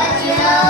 what you.